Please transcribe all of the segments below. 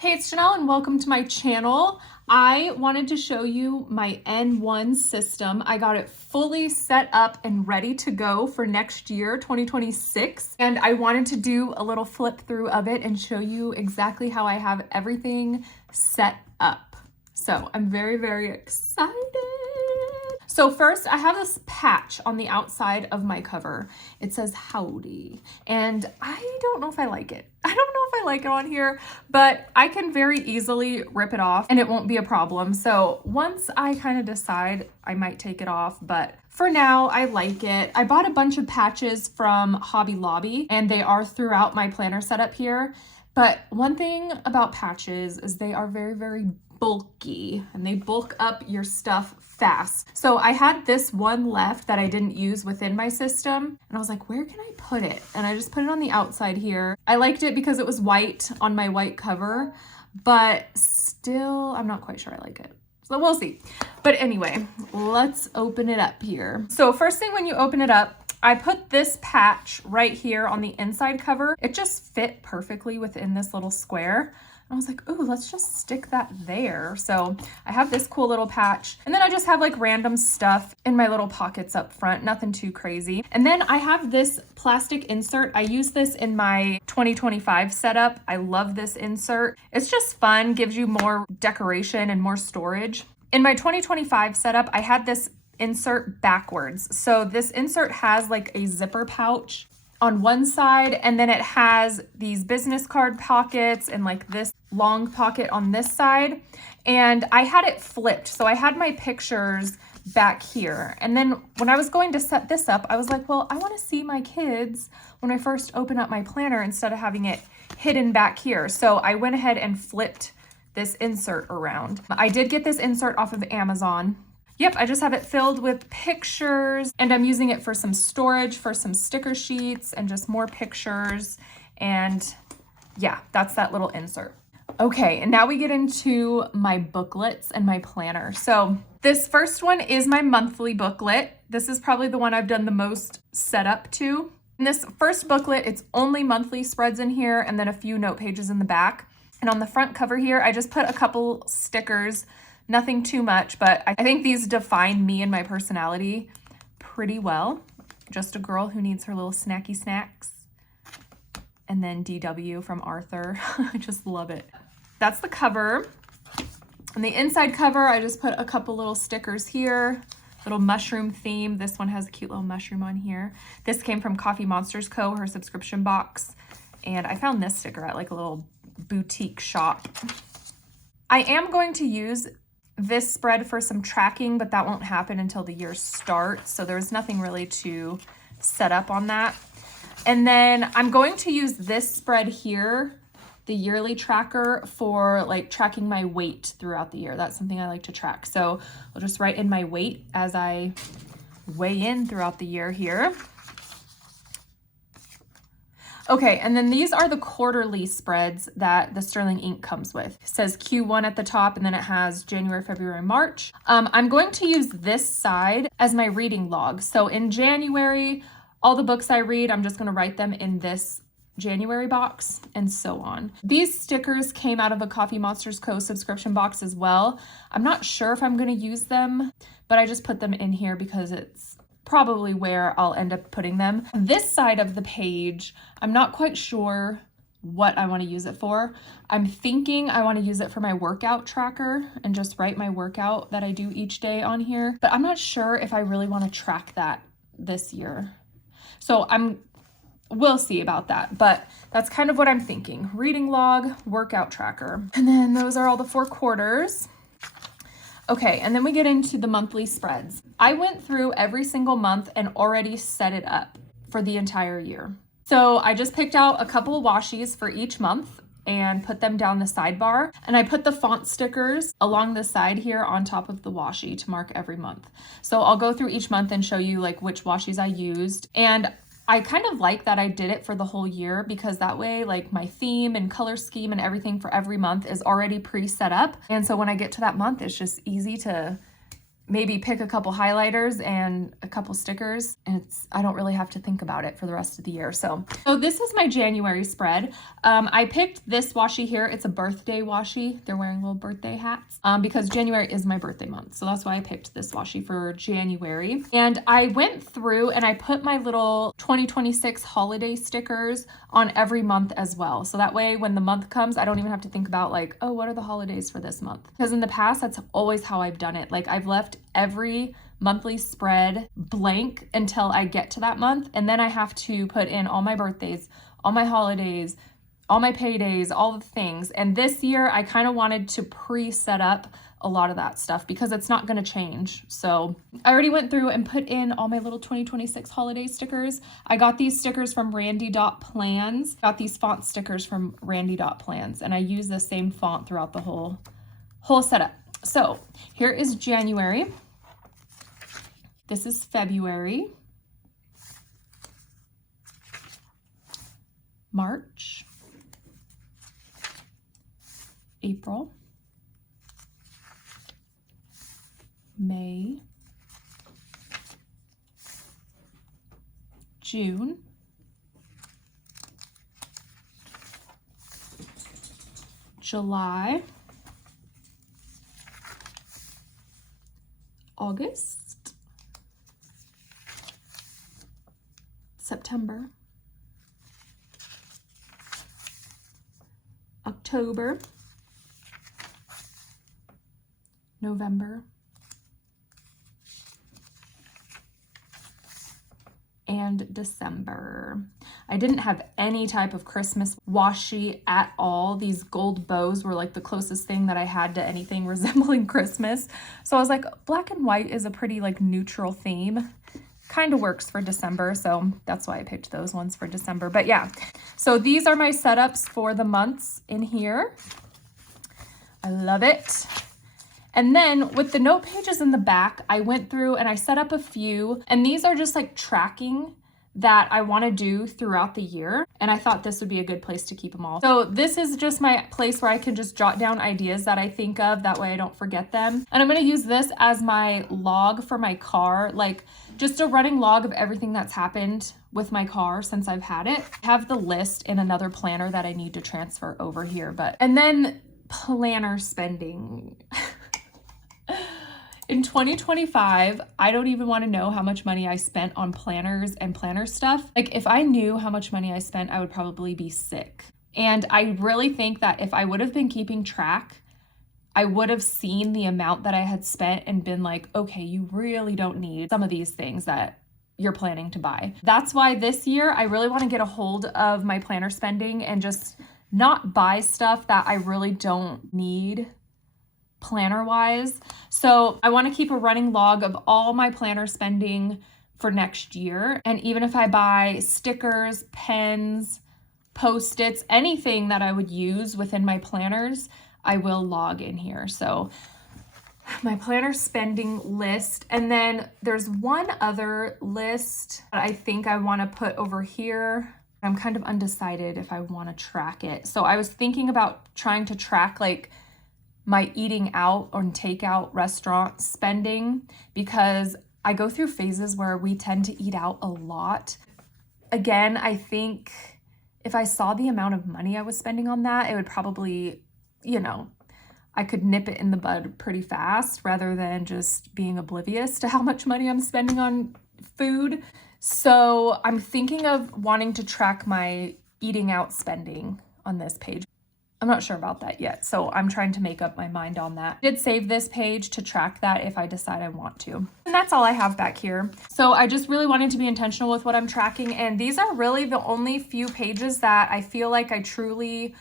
Hey, it's Janelle and welcome to my channel. I wanted to show you my N1 system. I got it fully set up and ready to go for next year, 2026. And I wanted to do a little flip through of it and show you exactly how I have everything set up. So I'm very, very excited. So first, I have this patch on the outside of my cover. It says howdy, and I don't know if I like it. I don't know if I like it on here, but I can very easily rip it off and it won't be a problem. So once I kind of decide, I might take it off, but for now, I like it. I bought a bunch of patches from Hobby Lobby and they are throughout my planner setup here. But one thing about patches is they are very, very bulky and they bulk up your stuff fast. So I had this one left that I didn't use within my system and I was like, where can I put it? And I just put it on the outside here. I liked it because it was white on my white cover, but still, I'm not quite sure I like it. So we'll see. But anyway, let's open it up here. So first thing when you open it up, I put this patch right here on the inside cover. It just fit perfectly within this little square. I was like, oh, let's just stick that there. So I have this cool little patch. And then I just have like random stuff in my little pockets up front, nothing too crazy. And then I have this plastic insert. I use this in my 2025 setup. I love this insert. It's just fun, gives you more decoration and more storage. In my 2025 setup, I had this insert backwards. So this insert has like a zipper pouch on one side, and then it has these business card pockets and like this long pocket on this side. And I had it flipped. So I had my pictures back here. And then when I was going to set this up, I was like, well, I want to see my kids when I first open up my planner instead of having it hidden back here. So I went ahead and flipped this insert around. I did get this insert off of Amazon. Yep, I just have it filled with pictures and I'm using it for some storage, for some sticker sheets and just more pictures. And yeah, that's that little insert. Okay, and now we get into my booklets and my planner. So this first one is my monthly booklet. This is probably the one I've done the most setup to. In this first booklet, it's only monthly spreads in here and then a few note pages in the back. And on the front cover here, I just put a couple stickers. Nothing too much, but I think these define me and my personality pretty well. Just a girl who needs her little snacky snacks. And then DW from Arthur. I just love it. That's the cover. On the inside cover, I just put a couple little stickers here. Little mushroom theme. This one has a cute little mushroom on here. This came from Coffee Monsters Co., her subscription box. And I found this sticker at like a little boutique shop. I am going to use this spread for some tracking, but that won't happen until the year starts. So there's nothing really to set up on that. And then I'm going to use this spread here, the yearly tracker, for like tracking my weight throughout the year. That's something I like to track. So I'll just write in my weight as I weigh in throughout the year here. Okay, and then these are the quarterly spreads that the Sterling ink comes with. It says Q1 at the top, and then it has January, February, March. I'm going to use this side as my reading log. So in January, all the books I read, I'm just gonna write them in this January box and so on. These stickers came out of a Coffee Monsters Co. subscription box as well. I'm not sure if I'm gonna use them, but I just put them in here because it's probably where I'll end up putting them. This side of the page, I'm not quite sure what I want to use it for. I'm thinking I want to use it for my workout tracker and just write my workout that I do each day on here, but I'm not sure if I really want to track that this year. So we'll see about that, but that's kind of what I'm thinking. Reading log, workout tracker. And then those are all the 4 quarters. Okay, and then we get into the monthly spreads. I went through every single month and already set it up for the entire year. So I just picked out a couple of washies for each month and put them down the sidebar. And I put the font stickers along the side here on top of the washi to mark every month. So I'll go through each month and show you like which washies I used. And I kind of like that I did it for the whole year because that way like my theme and color scheme and everything for every month is already pre-set up. And so when I get to that month, it's just easy to maybe pick a couple highlighters and a couple stickers, and I don't really have to think about it for the rest of the year. So this is my January spread. I picked this washi here. It's a birthday washi. They're wearing little birthday hats because January is my birthday month. So that's why I picked this washi for January. And I went through and I put my little 2026 holiday stickers on every month as well. So that way when the month comes, I don't even have to think about like, oh, what are the holidays for this month? Because in the past, that's always how I've done it. Like I've left every monthly spread blank until I get to that month. And then I have to put in all my birthdays, all my holidays, all my paydays, all the things. And this year I kind of wanted to pre-set up a lot of that stuff because it's not going to change. So I already went through and put in all my little 2026 holiday stickers. I got these stickers from Randy.plans. Got these font stickers from Randy.plans, and I use the same font throughout the whole setup. So here is January. This is February, March, April, May, June, July, August, September, October, November, and December. I didn't have any type of Christmas washi at all. These gold bows were like the closest thing that I had to anything resembling Christmas. So I was like, black and white is a pretty like neutral theme. Kind of works for December, so that's why I picked those ones for December. But yeah, so these are my setups for the months in here. I love it. And then with the note pages in the back, I went through and I set up a few, and these are just like tracking that I want to do throughout the year. And I thought this would be a good place to keep them all. So this is just my place where I can just jot down ideas that I think of. That way I don't forget them. And I'm going to use this as my log for my car, like just a running log of everything that's happened with my car since I've had it. I have the list in another planner that I need to transfer over here. And then planner spending. In 2025, I don't even want to know how much money I spent on planners and planner stuff. Like if I knew how much money I spent, I would probably be sick. And I really think that if I would have been keeping track, I would have seen the amount that I had spent and been like, okay, you really don't need some of these things that you're planning to buy. That's why this year I really want to get a hold of my planner spending and just not buy stuff that I really don't need planner wise. So I want to keep a running log of all my planner spending for next year. And even if I buy stickers, pens, Post-its, anything that I would use within my planners, I will log in here. So my planner spending list. And then there's one other list that I think I want to put over here. I'm kind of undecided if I want to track it. So I was thinking about trying to track like my eating out or takeout restaurant spending, because I go through phases where we tend to eat out a lot. Again, I think if I saw the amount of money I was spending on that, it would probably, I could nip it in the bud pretty fast rather than just being oblivious to how much money I'm spending on food. So I'm thinking of wanting to track my eating out spending on this page. I'm not sure about that yet, so I'm trying to make up my mind on that. I did save this page to track that if I decide I want to. And that's all I have back here. So I just really wanted to be intentional with what I'm tracking, and these are really the only few pages that I feel like I truly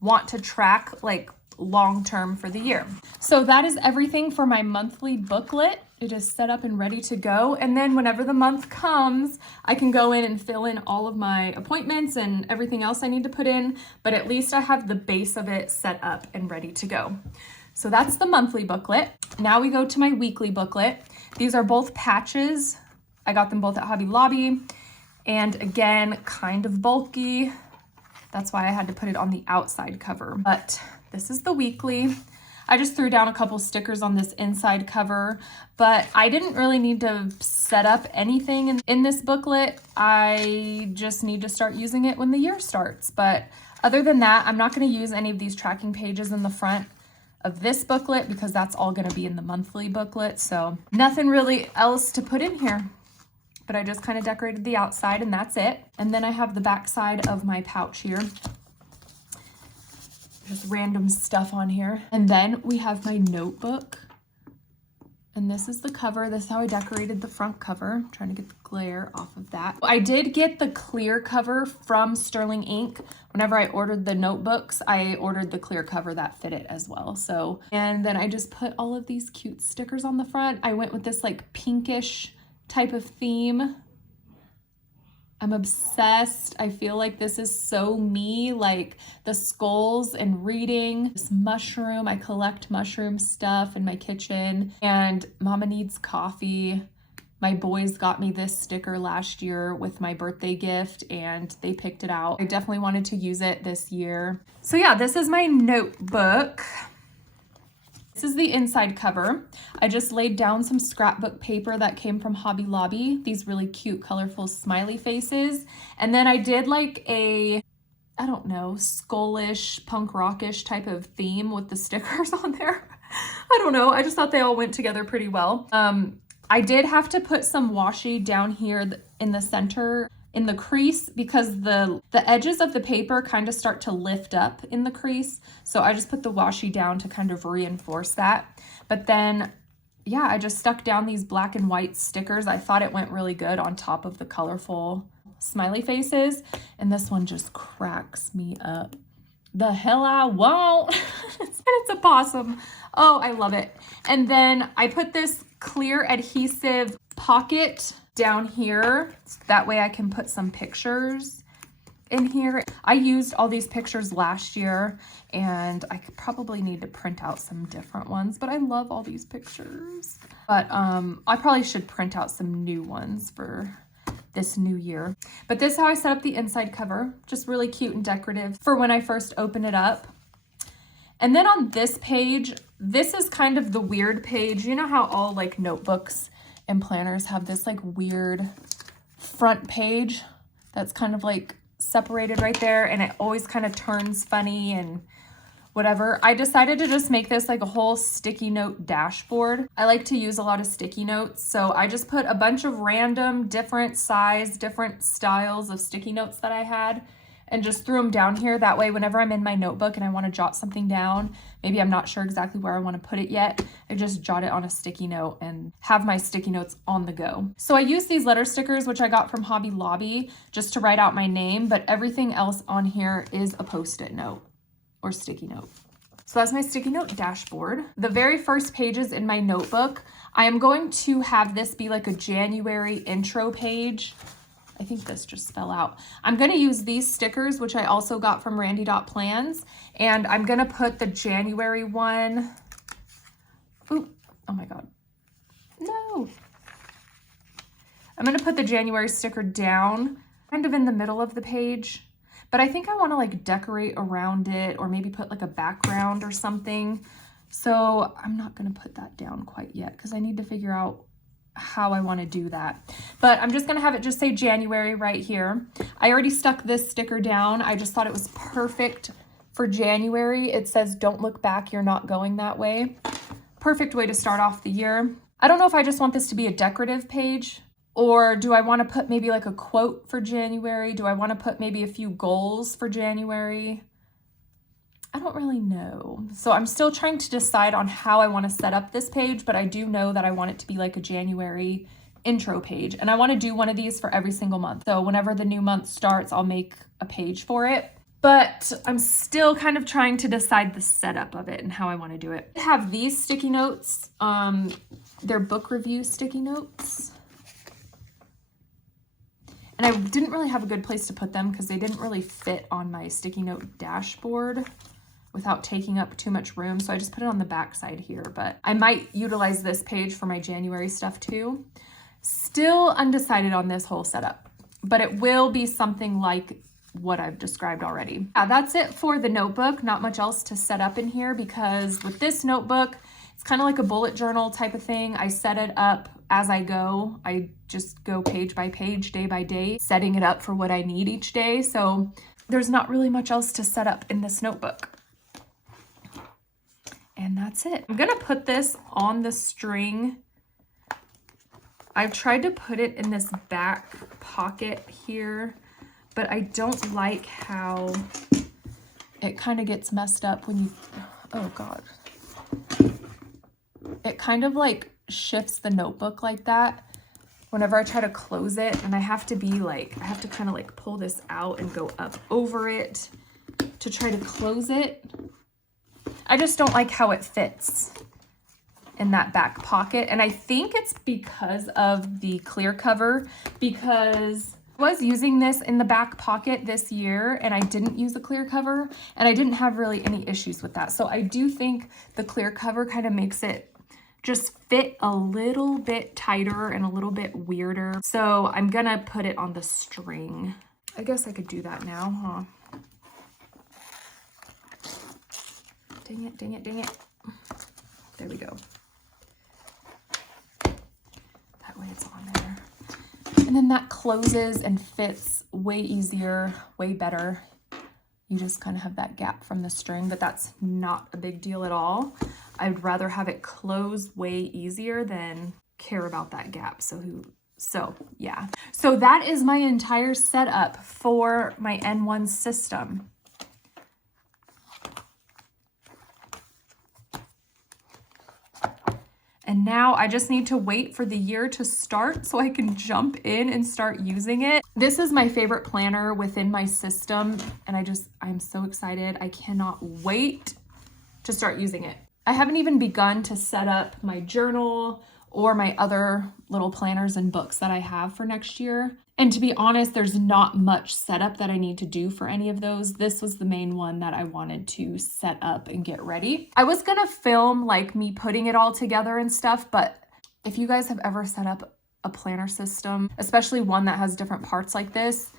want to track like long-term for the year. So that is everything for my monthly booklet. It is set up and ready to go. And then whenever the month comes, I can go in and fill in all of my appointments and everything else I need to put in, but at least I have the base of it set up and ready to go. So that's the monthly booklet. Now we go to my weekly booklet. These are both patches. I got them both at Hobby Lobby. And again, kind of bulky. That's why I had to put it on the outside cover. But this is the weekly. I just threw down a couple stickers on this inside cover, but I didn't really need to set up anything in this booklet. I just need to start using it when the year starts. But other than that, I'm not going to use any of these tracking pages in the front of this booklet because that's all going to be in the monthly booklet. So nothing really else to put in here, but I just kind of decorated the outside and that's it. And then I have the back side of my pouch here. Just random stuff on here. And then we have my notebook. And this is the cover. This is how I decorated the front cover. I'm trying to get the glare off of that. I did get the clear cover from Sterling Ink. Whenever I ordered the notebooks, I ordered the clear cover that fit it as well. So, and then I just put all of these cute stickers on the front. I went with this like pinkish type of theme. I'm obsessed. I feel like this is so me, like the skulls and reading. This mushroom, I collect mushroom stuff in my kitchen. And Mama Needs Coffee. My boys got me this sticker last year with my birthday gift and they picked it out. I definitely wanted to use it this year. So yeah, this is my notebook. This is the inside cover. I just laid down some scrapbook paper that came from Hobby Lobby. These really cute, colorful smiley faces. And then I did like a, I don't know, skullish, punk rockish type of theme with the stickers on there. I don't know. I just thought they all went together pretty well. I did have to put some washi down here in the center in the crease because the edges of the paper kind of start to lift up in the crease. So I just put the washi down to kind of reinforce that. But then, yeah, I just stuck down these black and white stickers. I thought it went really good on top of the colorful smiley faces. And this one just cracks me up. The hell I won't. And it's a possum. Oh, I love it. And then I put this clear adhesive pocket down here. That way I can put some pictures in here. I used all these pictures last year and I could probably need to print out some different ones, but I love all these pictures. But I probably should print out some new ones for this new year. But this is how I set up the inside cover. Just really cute and decorative for when I first open it up. And then on this page, this is kind of the weird page. You know how all like notebooks and planners have this like weird front page that's kind of like separated right there and it always kind of turns funny and whatever. I decided to just make this like a whole sticky note dashboard. I like to use a lot of sticky notes, so I just put a bunch of random different size, different styles of sticky notes that I had and just threw them down here. That way, whenever I'm in my notebook and I want to jot something down, maybe I'm not sure exactly where I want to put it yet, I just jot it on a sticky note and have my sticky notes on the go. So I use these letter stickers, which I got from Hobby Lobby, just to write out my name, but everything else on here is a Post-it note or sticky note. So that's my sticky note dashboard. The very first pages in my notebook, I am going to have this be like a January intro page. I think this just fell out. I'm going to use these stickers, which I also got from Randy.Plans, and I'm going to put the January one. Ooh, oh my God. No. I'm going to put the January sticker down kind of in the middle of the page, but I think I want to like decorate around it or maybe put like a background or something. So I'm not going to put that down quite yet because I need to figure out how I want to do that. But I'm just going to have it just say January right here. I already stuck this sticker down. I just thought it was perfect for January. It says, "Don't look back, you're not going that way." Perfect way to start off the year. I don't know if I just want this to be a decorative page or do I want to put maybe like a quote for January? Do I want to put maybe a few goals for January? I don't really know. So I'm still trying to decide on how I want to set up this page, but I do know that I want it to be like a January intro page. And I want to do one of these for every single month. So whenever the new month starts, I'll make a page for it. But I'm still kind of trying to decide the setup of it and how I want to do it. I have these sticky notes. They're book review sticky notes. And I didn't really have a good place to put them because they didn't really fit on my sticky note dashboard without taking up too much room. So I just put it on the back side here, but I might utilize this page for my January stuff too. Still undecided on this whole setup, but it will be something like what I've described already. Yeah, that's it for the notebook. Not much else to set up in here because with this notebook, it's kind of like a bullet journal type of thing. I set it up as I go. I just go page by page, day by day, setting it up for what I need each day. So there's not really much else to set up in this notebook. And that's it. I'm gonna put this on the string. I've tried to put it in this back pocket here, but I don't like how it kind of gets messed up when you, oh God. It kind of like shifts the notebook like that whenever I try to close it, and I have to be like, I have to kind of like pull this out and go up over it to try to close it. I just don't like how it fits in that back pocket. And I think it's because of the clear cover, because I was using this in the back pocket this year and I didn't use the clear cover and I didn't have really any issues with that. So I do think the clear cover kind of makes it just fit a little bit tighter and a little bit weirder. So I'm gonna put it on the string. I guess I could do that now, huh? Dang it, dang it, dang it. There we go. That way it's on there. And then that closes and fits way easier, way better. You just kind of have that gap from the string, but that's not a big deal at all. I'd rather have it close way easier than care about that gap. So yeah. So that is my entire setup for my N1 system. And now I just need to wait for the year to start so I can jump in and start using it. This is my favorite planner within my system, and I'm so excited. I cannot wait to start using it. I haven't even begun to set up my journal or my other little planners and books that I have for next year. And to be honest, there's not much setup that I need to do for any of those. This was the main one that I wanted to set up and get ready. I was gonna film like me putting it all together and stuff, but if you guys have ever set up a planner system, especially one that has different parts like this,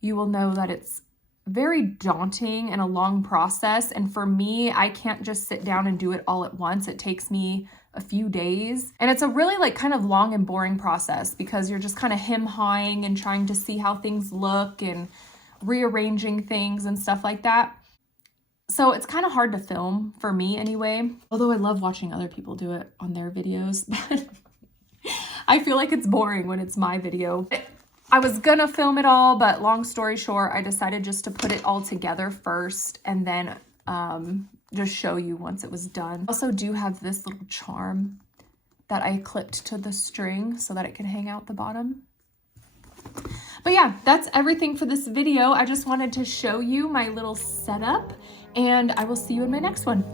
you will know that it's very daunting and a long process. And for me, I can't just sit down and do it all at once. It takes me a few days. And it's a really like kind of long and boring process because you're just kind of hem-hawing and trying to see how things look and rearranging things and stuff like that. So it's kind of hard to film for me anyway, although I love watching other people do it on their videos, but I feel like it's boring when it's my video. I was gonna film it all, but long story short, I decided just to put it all together first and then just show you once it was done. I also do have this little charm that I clipped to the string so that it can hang out the bottom. But yeah, that's everything for this video. I just wanted to show you my little setup, and I will see you in my next one.